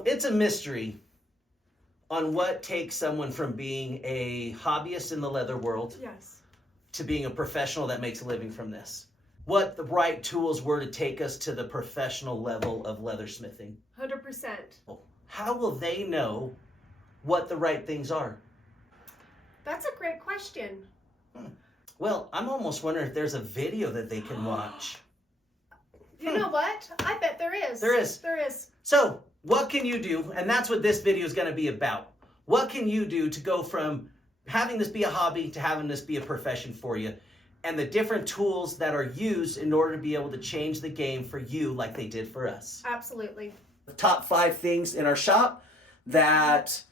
So it's a mystery on what takes someone from being a hobbyist in the leather world to being a professional that makes a living from this. What the right tools were to take us to the professional level of leathersmithing. 100%. How will they know what the right things are? That's a great question. Well, I'm almost wondering if there's a video that they can watch. You know what? I bet there is. There is. There is. So what can you do? And that's what this video is going to be about. What can you do to go from having this be a hobby to having this be a profession for you? And the different tools that are used in order to be able to change the game for you like they did for us. Absolutely. The top 5 things in our shop that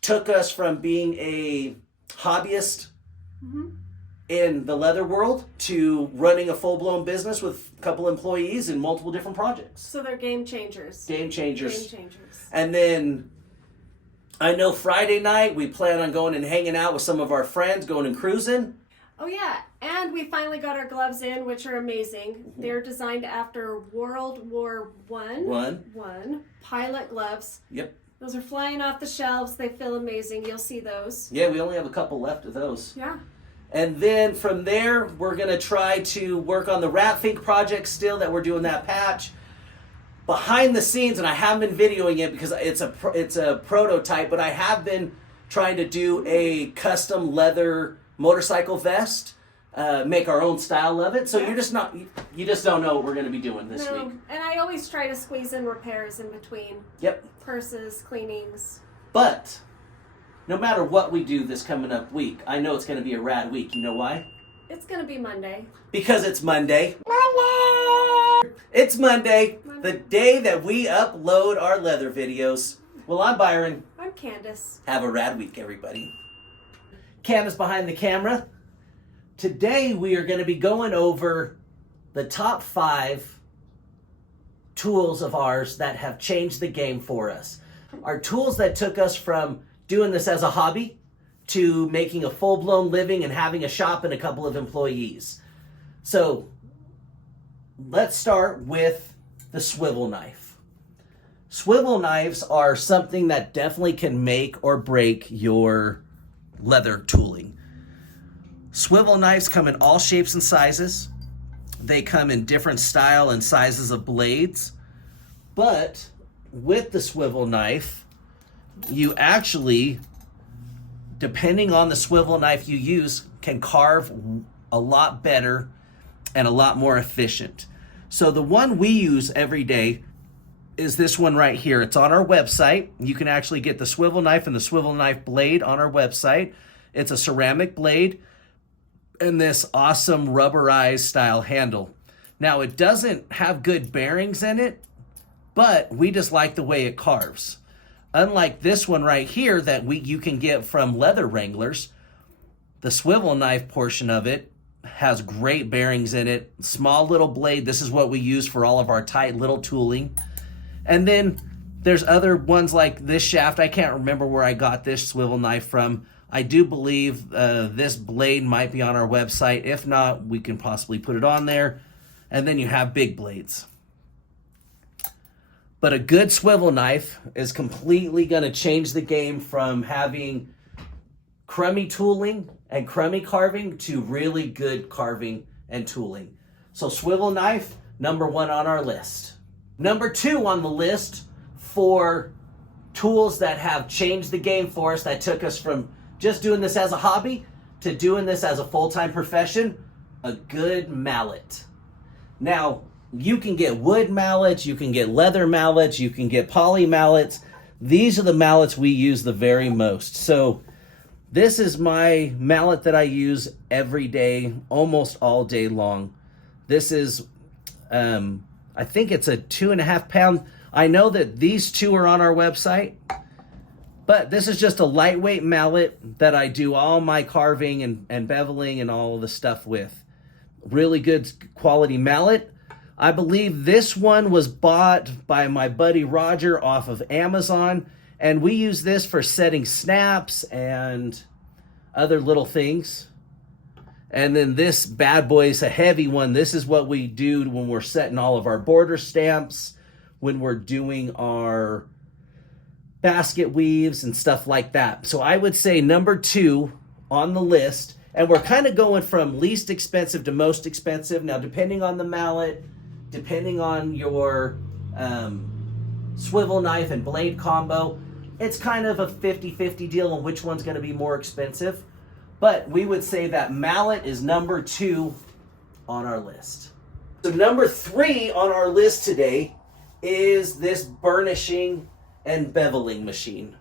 took us from being a hobbyist in the leather world to running a full-blown business with a couple employees and multiple different projects. So they're game changers. Game changers. Game changers. And then I know Friday night we plan on going and hanging out with some of our friends, going and cruising. Oh yeah, and we finally got our gloves in, which are amazing. They're designed after World War One pilot gloves. Yep. Those are flying off the shelves. They feel amazing. You'll see those. Yeah, we only have a couple left of those. Yeah. And then from there, we're going to try to work on the Rat Fink project still that we're doing that patch. Behind the scenes, and I haven't been videoing it because it's a prototype, but I have been trying to do a custom leather motorcycle vest, make our own style of it. So you just don't know what we're going to be doing this week. And I always try to squeeze in repairs in between. Yep. Purses, cleanings. But no matter what we do this coming up week, I know it's going to be a rad week. You know why? It's going to be Monday. Because it's Monday. It's Monday, the day that we upload our leather videos. Well, I'm Byron. I'm Candace. Have a rad week, everybody. Candace behind the camera. Today we are going to be going over the top 5 tools of ours that have changed the game for us. Our tools that took us from doing this as a hobby to making a full-blown living and having a shop and a couple of employees. So let's start with the swivel knife. Swivel knives are something that definitely can make or break your leather tooling. Swivel knives come in all shapes and sizes. They come in different style and sizes of blades. But with the swivel knife, you actually, depending on the swivel knife you use, can carve a lot better and a lot more efficient. So the one we use every day is this one right here. It's on our website. You can actually get the swivel knife and the swivel knife blade on our website. It's a ceramic blade and this awesome rubberized style handle. Now it doesn't have good bearings in it, but we just like the way it carves. Unlike this one right here that you can get from leather wranglers, the swivel knife portion of it has great bearings in it. Small little blade. This is what we use for all of our tight little tooling. And then there's other ones like this shaft. I can't remember where I got this swivel knife from. I do believe this blade might be on our website. If not, we can possibly put it on there. And then you have big blades. But a good swivel knife is completely going to change the game from having crummy tooling and crummy carving to really good carving and tooling. So swivel knife, number 1 on our list. Number 2 on the list for tools that have changed the game for us, that took us from just doing this as a hobby to doing this as a full-time profession, a good mallet. Now, you can get wood mallets, you can get leather mallets, you can get poly mallets. These are the mallets we use the very most. So this is my mallet that I use every day, almost all day long. This is, I think it's a 2.5 pound. I know that these 2 are on our website, but this is just a lightweight mallet that I do all my carving and beveling and all of the stuff with. Really good quality mallet. I believe this one was bought by my buddy Roger off of Amazon, and we use this for setting snaps and other little things. And then this bad boy is a heavy one. This is what we do when we're setting all of our border stamps, when we're doing our basket weaves and stuff like that. So I would say number 2 on the list, and we're kind of going from least expensive to most expensive. Now, depending on the mallet, depending on your swivel knife and blade combo, it's kind of a 50-50 deal on which one's going to be more expensive. But we would say that mallet is number 2 on our list. So number 3 on our list today is this burnishing and beveling machine.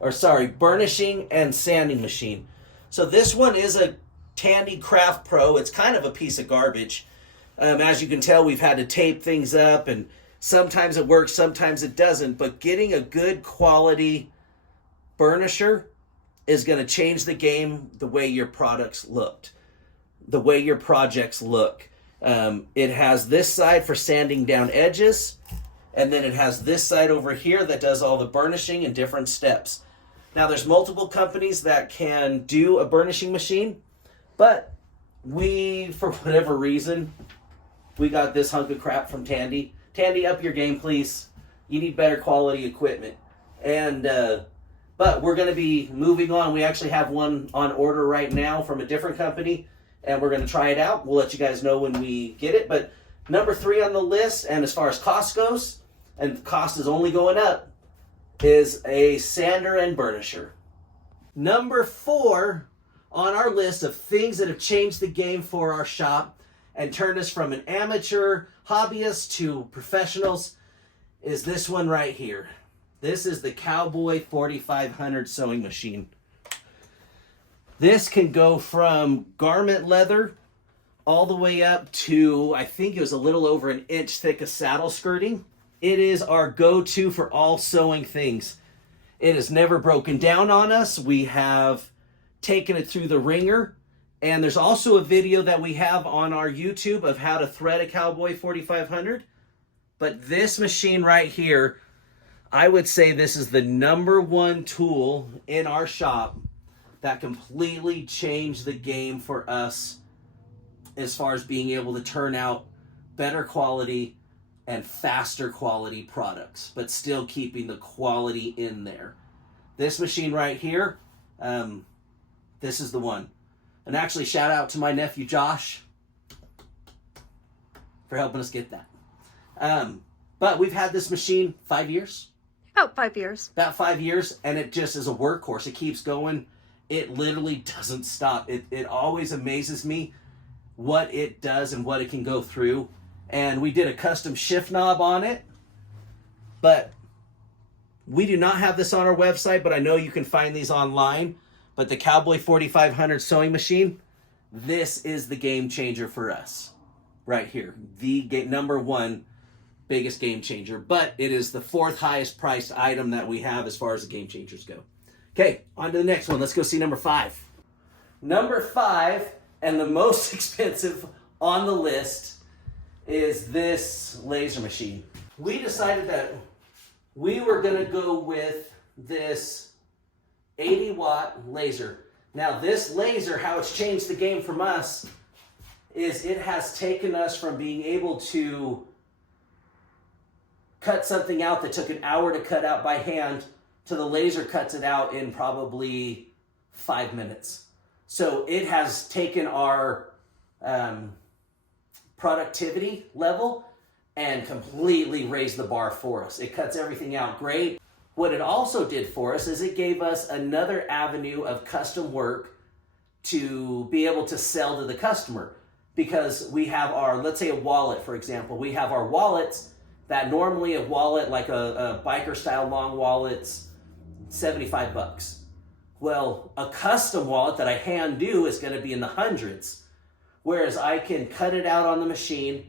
Or sorry, burnishing and sanding machine. So this one is a Tandy Craft Pro. It's kind of a piece of garbage. As you can tell, we've had to tape things up, and sometimes it works, sometimes it doesn't. But getting a good quality burnisher is going to change the game, the way your products looked, the way your projects look. It has this side for sanding down edges, and then it has this side over here that does all the burnishing in different steps. Now, there's multiple companies that can do a burnishing machine, but we, for whatever reason, we got this hunk of crap from Tandy. Tandy, up your game, please. You need better quality equipment. And but we're going to be moving on. We actually have one on order right now from a different company, and we're going to try it out. We'll let you guys know when we get it. But number 3 on the list, and as far as cost goes, and cost is only going up, is a sander and burnisher. Number 4 on our list of things that have changed the game for our shop and turned us from an amateur hobbyist to professionals is this one right here. This is the Cowboy 4500 sewing machine. This can go from garment leather all the way up to, I think it was a little over an inch thick of saddle skirting. It is our go-to for all sewing things. It has never broken down on us. We have taken it through the ringer. And there's also a video that we have on our YouTube of how to thread a Cowboy 4500. But this machine right here, I would say this is the number 1 tool in our shop that completely changed the game for us as far as being able to turn out better quality and faster quality products, but still keeping the quality in there. This machine right here, this is the one. And actually, shout out to my nephew Josh for helping us get that. But we've had this machine 5 years. About 5 years. About 5 years, and it just is a workhorse. It keeps going. It literally doesn't stop. It always amazes me what it does and what it can go through. And we did a custom shift knob on it, but we do not have this on our website, but I know you can find these online. But the Cowboy 4500 sewing machine, this is the game changer for us right here. The number 1 biggest game changer, but it is the 4th highest priced item that we have as far as the game changers go. Okay, on to the next one. Let's go see number 5. Number 5, and the most expensive on the list, is this laser machine. We decided that we were going to go with this 80-watt laser. Now, this laser, how it's changed the game from us is it has taken us from being able to cut something out that took an hour to cut out by hand to the laser cuts it out in probably 5 minutes. So it has taken our productivity level and completely raised the bar for us. It cuts everything out great. What it also did for us is it gave us another avenue of custom work to be able to sell to the customer. Because we have our, let's say a wallet, for example. We have our wallets that normally a wallet, like a biker style long wallet's $75. Well, a custom wallet that I hand do is going to be in the hundreds. Whereas I can cut it out on the machine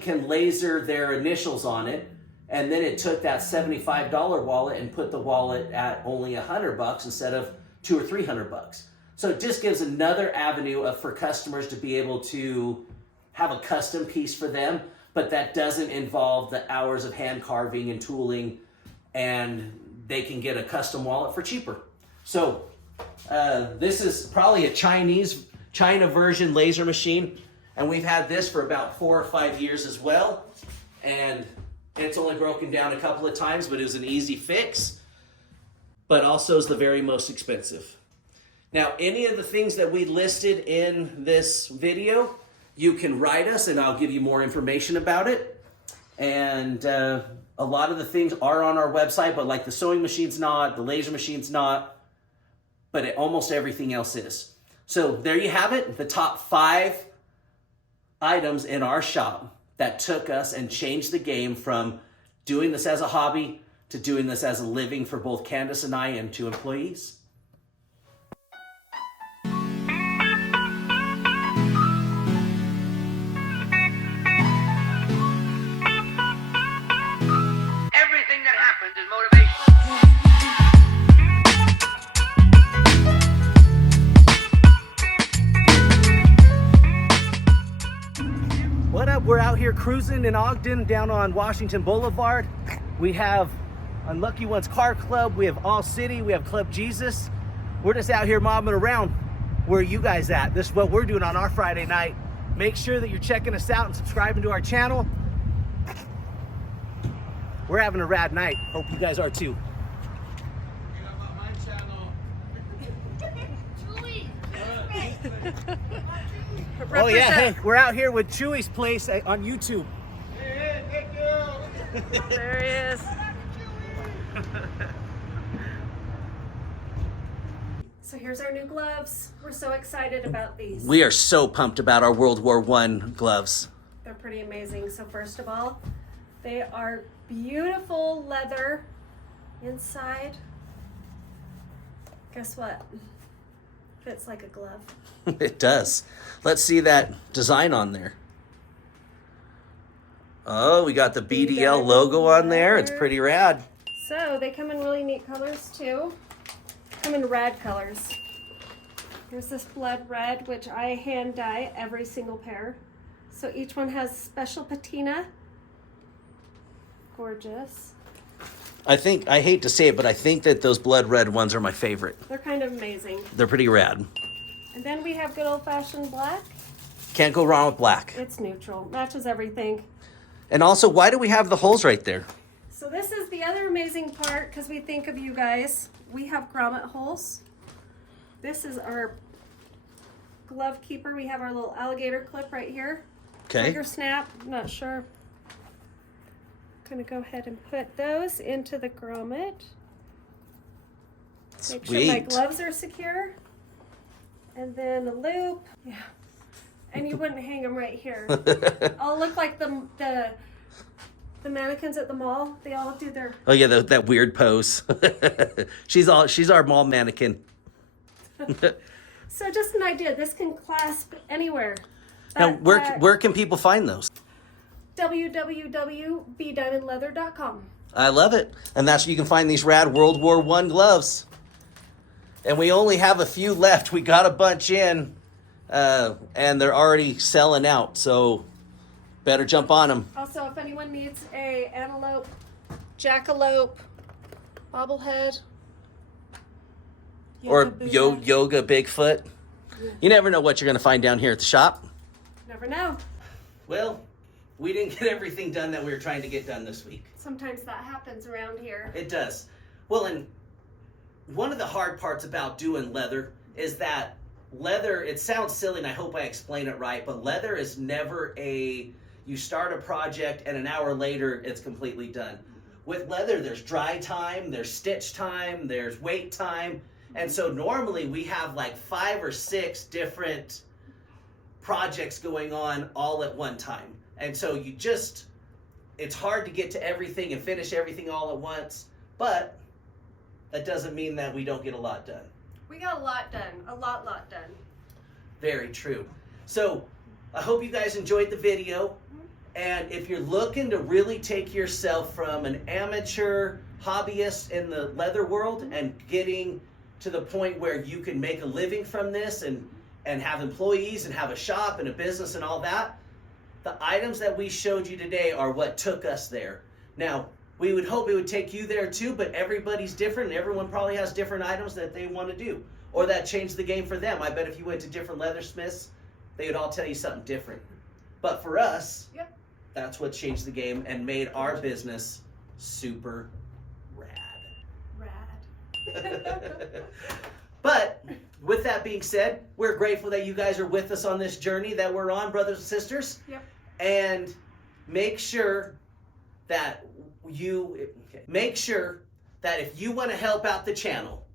can laser their initials on it, and then it took that $75 wallet and put the wallet at only $100 instead of $200 or $300. So it just gives another avenue for customers to be able to have a custom piece for them, but that doesn't involve the hours of hand carving and tooling, and they can get a custom wallet for cheaper. So this is probably a China version laser machine, and we've had this for about 4 or 5 years as well, and it's only broken down a couple of times, but it was an easy fix. but also is the very most expensive. Now, any of the things that we listed in this video, you can write us and I'll give you more information about it. And a lot of the things are on our website, but like the sewing machine's not, the laser machine's not, but almost everything else is. So there you have it, the top 5 items in our shop that took us and changed the game from doing this as a hobby to doing this as a living for both Candace and I and 2 employees. Everything that happens is motivational. What up? We're out here cruising in Ogden down on Washington Boulevard. We have Unlucky Ones Car Club, we have All City, we have Club Jesus. We're just out here mobbing around. Where are you guys at? This is what we're doing on our Friday night. Make sure that you're checking us out and subscribing to our channel. We're having a rad night. Hope you guys are too. Oh yeah, hey, we're out here with Chewy's place on YouTube. Hey, thank you. There he is. So here's our new gloves. We're so excited about these. We are so pumped about our World War I gloves. They're pretty amazing. So first of all, they are beautiful leather inside. Guess what? Fits like a glove. It does. Let's see that design on there. Oh, we got the BDL logo on there. It's pretty rad. So they come in really neat colors too. Come in rad colors. Here's this blood red, which I hand dye every single pair. So each one has special patina. Gorgeous. I hate to say it, but I think that those blood red ones are my favorite. They're kind of amazing. They're pretty rad. And then we have good old-fashioned black. Can't go wrong with black. It's neutral. Matches everything. And also, why do we have the holes right there? So this is the other amazing part, because we think of you guys. We have grommet holes. This is our glove keeper. We have our little alligator clip right here. Okay. Trigger snap. I'm not sure. Gonna go ahead and put those into the grommet. Make sure my gloves are secure. And then a loop. Yeah. And you wouldn't hang them right here. I'll look like the mannequins at the mall. They all do their... Oh yeah, that weird pose. She's our mall mannequin. So just an idea. This can clasp anywhere. Now, where can people find those? www.bdiamondleather.com. I love it. And that's where you can find these rad World War I gloves. And we only have a few left. We got a bunch in, and they're already selling out. So better jump on them. Also, if anyone needs a antelope, jackalope, bobblehead, or yoga Bigfoot. You never know what you're going to find down here at the shop. Never know. Well, we didn't get everything done that we were trying to get done this week. Sometimes that happens around here. It does. Well, and one of the hard parts about doing leather is that leather, it sounds silly and I hope I explain it right, but leather is never you start a project and an hour later it's completely done. With leather, there's dry time, there's stitch time, there's wait time. And so normally we have like 5 or 6 different projects going on all at one time. And so it's hard to get to everything and finish everything all at once, but that doesn't mean that we don't get a lot done. We got a lot done, a lot done. Very true. So I hope you guys enjoyed the video. And if you're looking to really take yourself from an amateur hobbyist in the leather world and getting to the point where you can make a living from this and have employees and have a shop and a business and all that, the items that we showed you today are what took us there. Now, we would hope it would take you there too, but everybody's different and everyone probably has different items that they want to do or that changed the game for them. I bet if you went to different leathersmiths, they would all tell you something different. But for us, Yep. That's what changed the game and made our business super rad. Rad. But with that being said, we're grateful that you guys are with us on this journey that we're on, brothers and sisters. Yep. And make sure that if you want to help out the channel,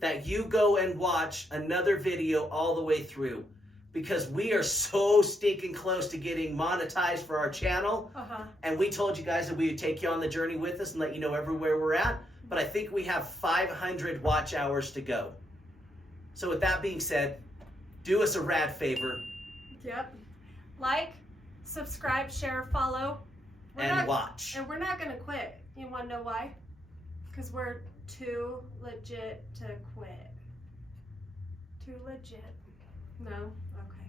that you go and watch another video all the way through, because we are so stinking close to getting monetized for our channel. And we told you guys that we would take you on the journey with us and let you know everywhere we're at. But I think we have 500 watch hours to go. So with that being said, do us a rad favor. Yep. Like, subscribe, share, follow. Watch. And we're not going to quit. You want to know why? Because we're too legit to quit. Too legit. No? Okay.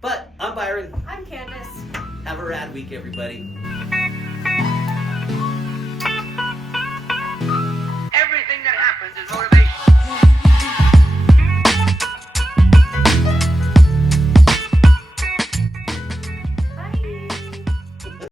But I'm Byron. I'm Candace. Have a rad week, everybody.